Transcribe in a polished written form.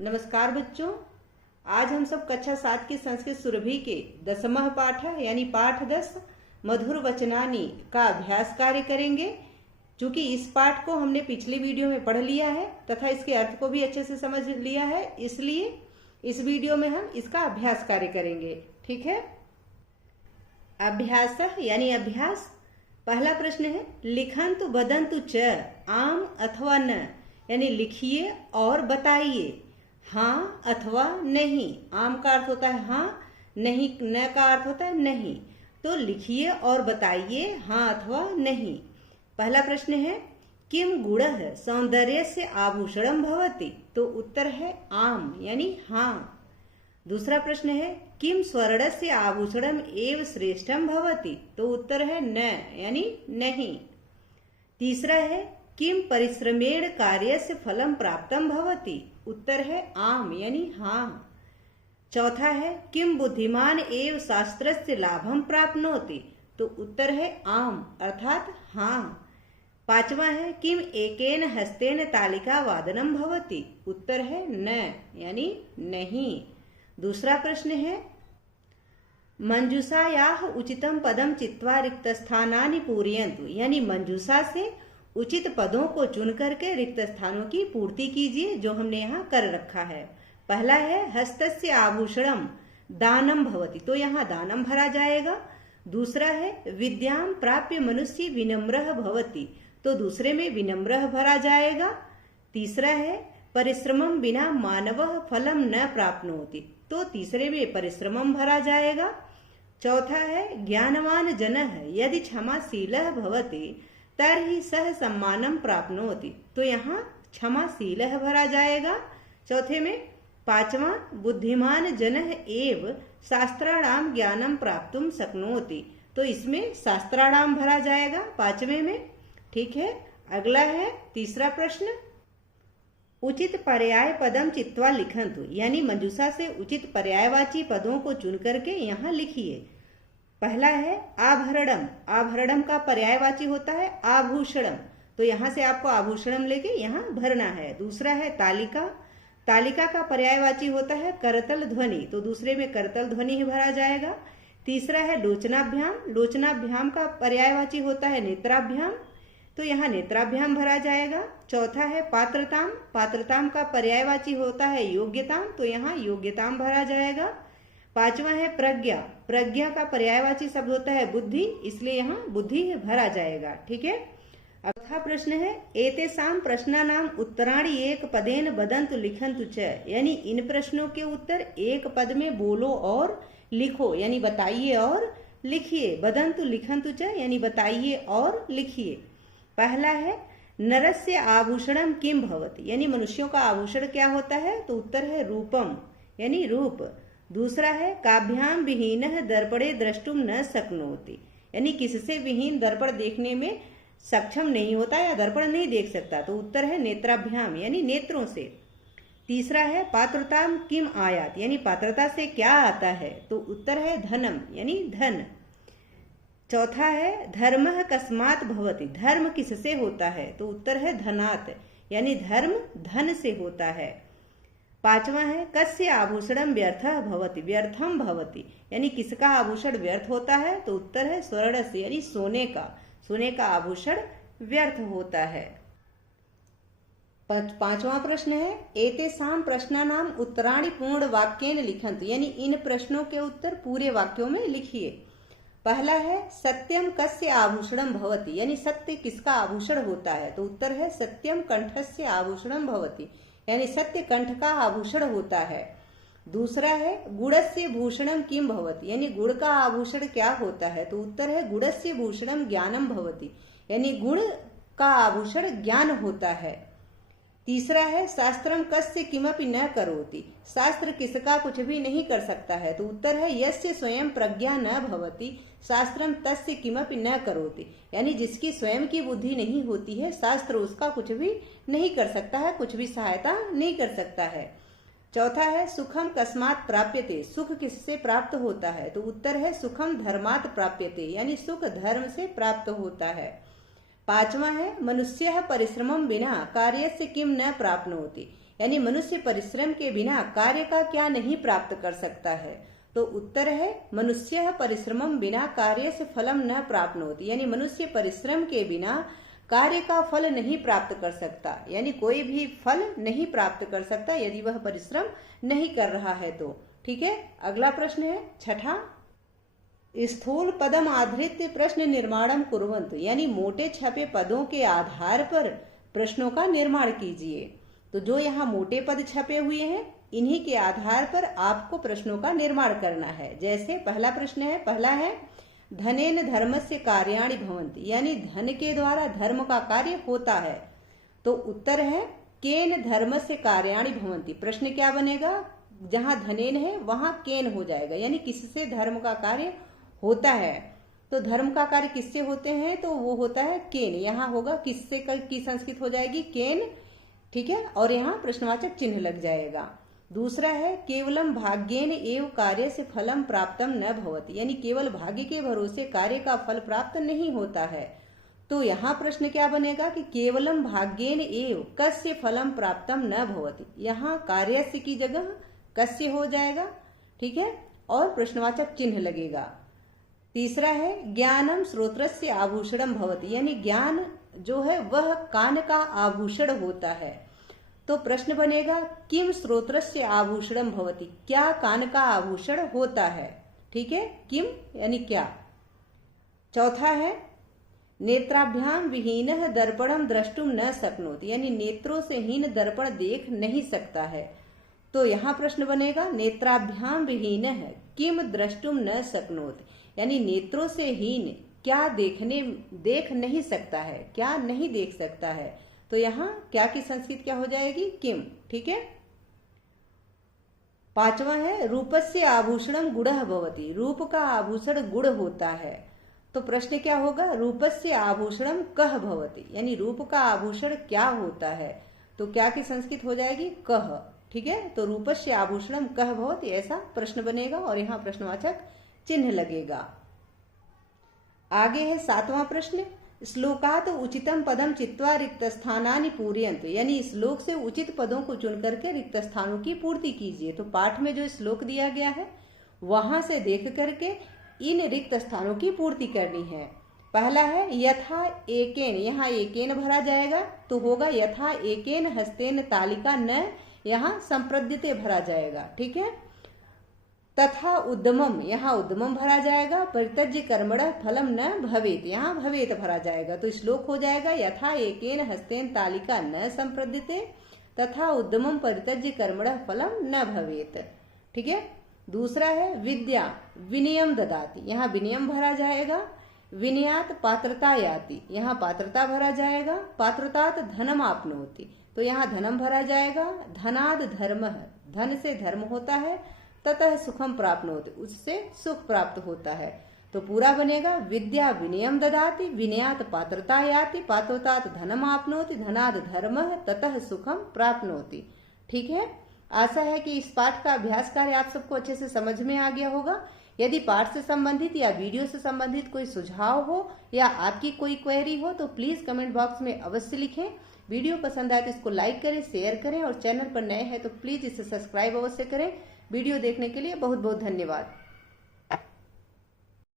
नमस्कार बच्चों, आज हम सब कक्षा 7 की संस्कृत सुरभि के 10वां पाठ यानी पाठ 10 मधुर वचनानी का अभ्यास कार्य करेंगे। चूंकि इस पाठ को हमने पिछली वीडियो में पढ़ लिया है तथा इसके अर्थ को भी अच्छे से समझ लिया है, इसलिए इस वीडियो में हम इसका अभ्यास कार्य करेंगे। ठीक है। अभ्यास यानी अभ्यास। पहला प्रश्न है लिखन्तु बदन्तु च आम अथवा न, यानी लिखिए और बताइए हाँ अथवा नहीं। आम का अर्थ होता है हाँ, नहीं न का अर्थ होता है नहीं। तो लिखिए और बताइए हाँ अथवा नहीं। पहला प्रश्न है किम गुणः सौंदर्यस्य आभूषणं भवति, तो उत्तर है आम यानी हाँ। दूसरा प्रश्न है किम स्वर्णस्य आभूषणम् एव श्रेष्ठं भवति, तो उत्तर है न यानी नहीं। तीसरा है किम परिश्रमेण कार्यस्य फलं प्राप्तं भवति, उत्तर है आम यानी हाँ। चौथा है किम बुद्धिमान एव शास्त्रस्य लाभं प्राप्नोति, तो उत्तर है आम अर्थात हाँ। पांचवा है किम एकेन हस्तेन तालिका वादनम भवति, उत्तर है न यानी नहीं। दूसरा प्रश्न है मंजूषायाः उचितं पदं चित्वा रिक्त स्थानानि पूरयन्तु, यानी मंजूषा से उचित पदों को चुन करके रिक्त स्थानों की पूर्ति कीजिए, जो हमने यहाँ कर रखा है। पहला है हस्तस्य आभूषणम दानम भवति, तो यहाँ दानम भरा जाएगा। दूसरा है विद्याम प्राप्य मनुष्य विनम्रः भवति, तो दूसरे में विनम्रः भरा जाएगा। तीसरा है परिश्रमम बिना मानवः फलम न प्राप्नोति, तो तीसरे में परिश्रमम भरा जाएगा। चौथा है ज्ञानवान जनः यदि क्षमाशीलः भवति तर्हि सह सम्मानम प्राप्नोति, तो यहाँ क्षमाशीलः भरा जाएगा चौथे में। पांचवा बुद्धिमान जनः एव शास्त्राणाम ज्ञानम प्राप्तुम शक्नोति, तो इसमें शास्त्राणाम भरा जाएगा पांचवे में। ठीक है। अगला है तीसरा प्रश्न उचित पर्याय पदम चित्वा लिखन्तु, यानी मंजूषा से उचित पर्यायवाची पदों को चुन करके यहाँ लिखिए। पहला है आभरणम, आभरणम का पर्यायवाची होता है आभूषणम, तो यहाँ से आपको आभूषणम लेके यहाँ भरना है। दूसरा है तालिका, तालिका का पर्यायवाची होता है करतल ध्वनि, तो दूसरे में करतल ध्वनि ही भरा जाएगा। तीसरा है लोचनाभ्याम, लोचनाभ्याम का पर्यायवाची होता है नेत्राभ्याम, तो यहाँ नेत्राभ्याम भरा जाएगा। चौथा है पात्रताम, पात्रताम का पर्यायवाची होता है योग्यताम, तो यहाँ योग्यताम भरा जाएगा। पांचवा है प्रज्ञा, प्रज्ञा का पर्यायवाची शब्द होता है बुद्धि, इसलिए यहाँ बुद्धि भरा जाएगा। ठीक है। अगला प्रश्न है एतेषां प्रश्नानां उत्तराणि एक पदेन बदन्तु लिखन्तु च, यानी इन प्रश्नों के उत्तर एक पद में बोलो और लिखो, यानी बताइए और लिखिए। बदन्तु लिखन्तु च यानी बताइए और लिखिए। पहला है नरस्य आभूषणम किम भवति, यानी मनुष्यों का आभूषण क्या होता है, तो उत्तर है रूपम यानी रूप। दूसरा है काभ्याम विहीनः दर्पणे द्रष्टुम न शक्नोति, यानी किससे विहीन दर्पण देखने में सक्षम नहीं होता या दर्पण नहीं देख सकता, तो उत्तर है नेत्राभ्याम यानी नेत्रों से। तीसरा है पात्रताम किम आयात, यानी पात्रता से क्या आता है, तो उत्तर है धनम यानी धन। चौथा है धर्मः कस्मात् भवति, धर्म किससे होता है, तो उत्तर है धनात्, यानी धर्म धन से होता है। पांचवा है कस्य आभूषणम व्यर्थः भवति, व्यर्थम भवति, यानी किसका आभूषण व्यर्थ होता है, तो उत्तर है स्वर्ण से यानी सोने का, सोने का आभूषण व्यर्थ होता है। पांचवा प्रश्न है एतेषां प्रश्नानां उत्तराणि पूर्ण वाक्येन लिखन्तु, यानी इन प्रश्नों के उत्तर पूरे वाक्यों में लिखिए। पहला है सत्यम कस्य आभूषणम भवति, यानी सत्य किसका आभूषण होता है, तो उत्तर है सत्यम कंठस्य आभूषणम भवति, यानी सत्य कंठ का आभूषण होता है। दूसरा है गुणस्य भूषणम किम भवति, यानी गुण का आभूषण क्या होता है, तो उत्तर है गुणस्य भूषणम ज्ञानम भवति, यानी गुण का आभूषण ज्ञान होता है। तीसरा है शास्त्रम कस्य किमपि न करोति, शास्त्र किसका कुछ भी नहीं कर सकता है, तो उत्तर है यस्य स्वयं प्रज्ञा न भवति शास्त्रम तस्य किमपि न करोति, यानी जिसकी स्वयं की बुद्धि नहीं होती है शास्त्र उसका कुछ भी नहीं कर सकता है, कुछ भी सहायता नहीं कर सकता है। चौथा है सुखम कस्मात् प्राप्यते, सुख किससे प्राप्त होता है, तो उत्तर है सुखम धर्मात् प्राप्यते, यानी सुख धर्म से प्राप्त होता है। पांचवा है मनुष्य परिश्रमम बिना कार्यस्य किम न प्राप्नोति, यानी मनुष्य परिश्रम के बिना कार्य का क्या नहीं प्राप्त कर सकता है। तो उत्तर है मनुष्य परिश्रमम बिना कार्य से फलम न प्राप्नोति, यानी मनुष्य परिश्रम के बिना कार्य का फल नहीं प्राप्त कर सकता, यानी कोई भी फल नहीं प्राप्त कर सकता यदि वह परिश्रम नहीं कर रहा है तो। ठीक है, अगला प्रश्न है छठा, स्थूल पदम आधारित प्रश्न निर्माणम कुर्वन्तु, यानी मोटे छपे पदों के आधार पर प्रश्नों का निर्माण कीजिए। तो जो यहाँ मोटे पद छपे हुए हैं इन्हीं के आधार पर आपको प्रश्नों का निर्माण करना है। जैसे पहला प्रश्न है, पहला है धनेन धर्मस्य कार्याणि भवन्ति, यानी धन के द्वारा धर्म का कार्य होता है। तो उत्तर है केन धर्मस्य कार्याणि भवन्ति। प्रश्न क्या बनेगा, जहां धनेन है वहां केन हो जाएगा, यानी किससे धर्म का कार्य होता है। तो धर्म का कार्य किससे होते हैं, तो वो होता है केन। यहाँ होगा किससे की संस्कृत हो जाएगी केन। ठीक है, और यहाँ प्रश्नवाचक चिन्ह लग जाएगा। दूसरा है केवलम भाग्येन एव कार्य से फलम प्राप्तम न भवति, यानी केवल भाग्य के भरोसे कार्य का फल प्राप्त नहीं होता है। तो यहाँ प्रश्न क्या बनेगा कि केवलम भाग्येन एव कस्य फलम प्राप्तम न भवति, यहाँ कार्यस्य की जगह कस्य हो जाएगा। ठीक है, और प्रश्नवाचक चिन्ह लगेगा। तीसरा है ज्ञानम श्रोत्रस्य आभूषणम भवति, यानी ज्ञान जो है वह कान का आभूषण होता है। तो प्रश्न बनेगा किम श्रोत्रस्य आभूषणम भवति, क्या कान का आभूषण होता है। ठीक है, किम यानी क्या। चौथा है नेत्राभ्याम विहीनः दर्पणम द्रष्टुम न शक्नोति, यानी नेत्रों से हीन दर्पण देख नहीं सकता है। तो यहाँ प्रश्न बनेगा नेत्राभ्याम विहीनः किम द्रष्टुम न शक्नोति, यानी नेत्रों से हीन क्या देख नहीं सकता है, क्या नहीं देख सकता है। तो यहाँ क्या की संस्कृत क्या हो जाएगी किम। ठीक है, पांचवा है रूपस्य आभूषणम गुणः भवति, रूप का आभूषण गुण होता है। तो प्रश्न क्या होगा रूपस्य आभूषणम कः भवति, यानी रूप का आभूषण क्या होता है। तो क्या की संस्कृत हो जाएगी कः। ठीक है, तो रूपस्य आभूषणम कः भवति ऐसा प्रश्न बनेगा और यहाँ प्रश्नवाचक चिन्ह लगेगा। आगे है सातवां प्रश्न, श्लोकात उचितम पदम चित्वा रिक्त स्थानानि पूरयन्तु, यानी श्लोक से उचित पदों को चुन करके रिक्त स्थानों की पूर्ति कीजिए। तो पाठ में जो श्लोक दिया गया है वहां से देख करके इन रिक्त स्थानों की पूर्ति करनी है। पहला है यथा एकेन, यहाँ एकेन भरा जाएगा तो होगा यथा एकेन हस्तेन तालिका न, यहाँ संप्रद्यते भरा जाएगा। ठीक है, तथा उद्यमम, यहाँ उद्यमम भरा जाएगा। परित्यज्य कर्मण फलम न भवेत, यहाँ भवेत भरा जाएगा। तो श्लोक हो जाएगा यथा एकेन हस्तेन तालिका न संप्रद्यते तथा उद्यमम परित्यज्य कर्मण फलम न भवेत। ठीक है, दूसरा है विद्या विनयम ददाति, यहाँ विनयम भरा जाएगा। विनयात पात्रता याति, यहाँ पात्रता भरा जाएगा। पात्रतात धनम आपनोति, तो यहाँ धनम भरा जाएगा। धनाद धर्म, धन से धर्म होता है। ततः सुखम प्राप्त होते, उससे सुख प्राप्त होता है। तो पूरा बनेगा विद्या विनयम ददाति, विनयात पात्रता याति, पात्रतात धनम आपनोति, धनाद धर्म ततः सुखम प्राप्नोति। ठीक है, आशा है कि इस पाठ का अभ्यास कार्य आप सबको अच्छे से समझ में आ गया होगा। यदि पाठ से संबंधित या वीडियो से संबंधित कोई सुझाव हो या आपकी कोई क्वेरी हो तो प्लीज कमेंट बॉक्स में अवश्य लिखें। वीडियो पसंद आए तो इसको लाइक करें, शेयर करें और चैनल पर नए हैं तो प्लीज इसे सब्सक्राइब अवश्य करें। वीडियो देखने के लिए बहुत बहुत धन्यवाद।